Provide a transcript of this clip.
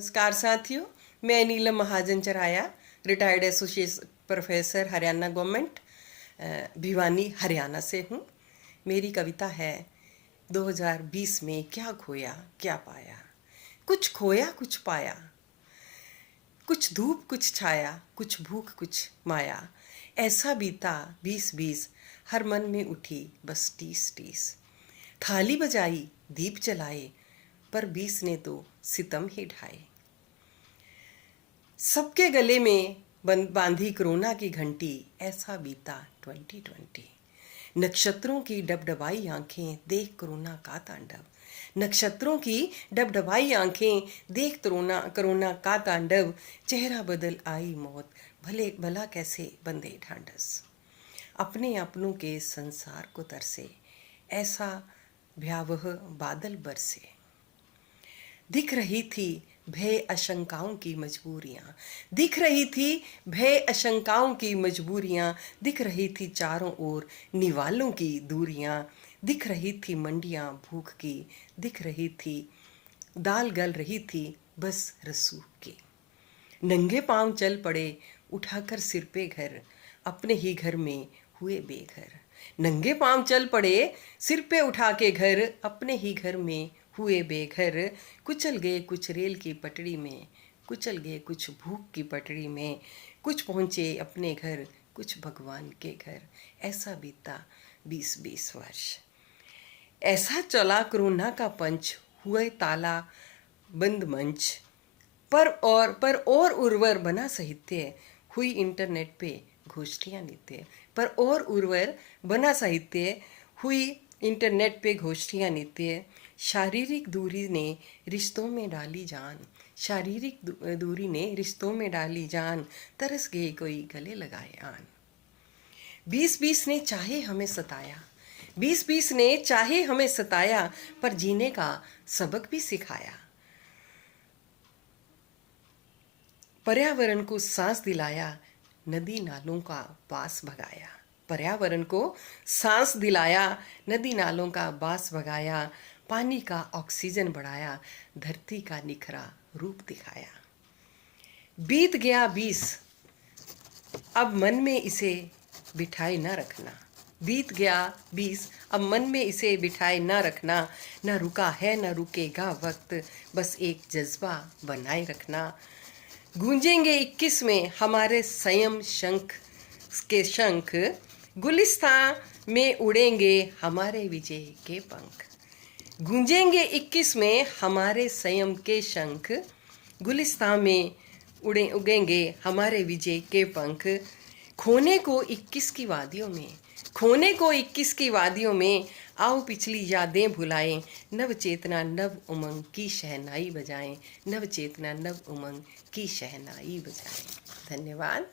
नमस्कार साथियों, मैं Neelam Mahajan Charaya, retired associate professor Haryana government, Bhiwani Haryana से हूँ। मेरी कविता है 2020 में क्या खोया क्या पाया। कुछ खोया कुछ पाया, कुछ धूप कुछ छाया, कुछ भूख कुछ माया। ऐसा बीता 2020, हर मन में उठी बस टीस टीस। थाली बजाई दीप जलाए, पर 20 ने तो सितम ही ढाए। सबके गले में बांधी कोरोना की घंटी, ऐसा बीता 2020। नक्षत्रों की डबडबाई आंखें देख कोरोना का तांडव। नक्षत्रों की डबडबाई आंखें देख कोरोना का तांडव। चेहरा बदल आई मौत, भले भला कैसे बंधे ढांढस। अपने अपनों के संसार को तरसे, ऐसा भयावह बादल बरसे। दिख रही थी भय आशंकाओं की मजबूरियां, दिख रही थी भय आशंकाओं की मजबूरियां। दिख रही थी चारों ओर निवालों की दूरियां। दिख रही थी मंडियां भूख की, दिख रही थी दाल गल रही थी बस रसूख की। नंगे पांव चल पड़े उठाकर सिर पे घर, अपने ही घर में हुए बेघर। नंगे पांव चल पड़े सिर पे उठा के घर, अपने ही घर में हुए बेघर। कुचल गए कुछ रेल की पटड़ी में, कुचल गए कुछ भूख की पटड़ी में। कुछ पहुँचे अपने घर, कुछ भगवान के घर। ऐसा बीता 20-20 वर्ष। ऐसा चला कोरोना का पंच, हुए ताला बंद मंच। पर और उर्वर बना साहित्य, हुई इंटरनेट पे गोष्ठियाँ नित्य। पर और उर्वर बना साहित्य, हुई इंटरनेट पे गोष्ठियाँ नित्य। शारीरिक दूरी ने रिश्तों में डाली जान, शारीरिक दूरी ने रिश्तों में डाली जान। तरस गए कोई गले लगाए आन। 20-20 ने चाहे हमें सताया, 20-20 ने चाहे हमें सताया, पर जीने का सबक भी सिखाया। पर्यावरण को सांस दिलाया, नदी नालों का बास भगाया। पर्यावरण को सांस दिलाया, नदी नालों का बास भगाया। पानी का ऑक्सीजन बढ़ाया, धरती का निखरा रूप दिखाया। बीत गया 20, अब मन में इसे बिठाए न रखना। बीत गया 20, अब मन में इसे बिठाए न रखना। न रुका है न रुकेगा वक्त, बस एक जज्बा बनाए रखना। गूंजेंगे 21 में हमारे संयम शंख के शंख, गुलिस्तान में उड़ेंगे हमारे विजय के पंख। गूंजेंगे 21 में हमारे संयम के शंख, गुलिस्तान में उगेंगे हमारे विजय के पंख। खोने को 21 की वादियों में, खोने को 21 की वादियों में, आओ पिछली यादें भुलाएं। नव चेतना नव उमंग की शहनाई बजाएं, नव चेतना नव उमंग की शहनाई बजाएं। धन्यवाद।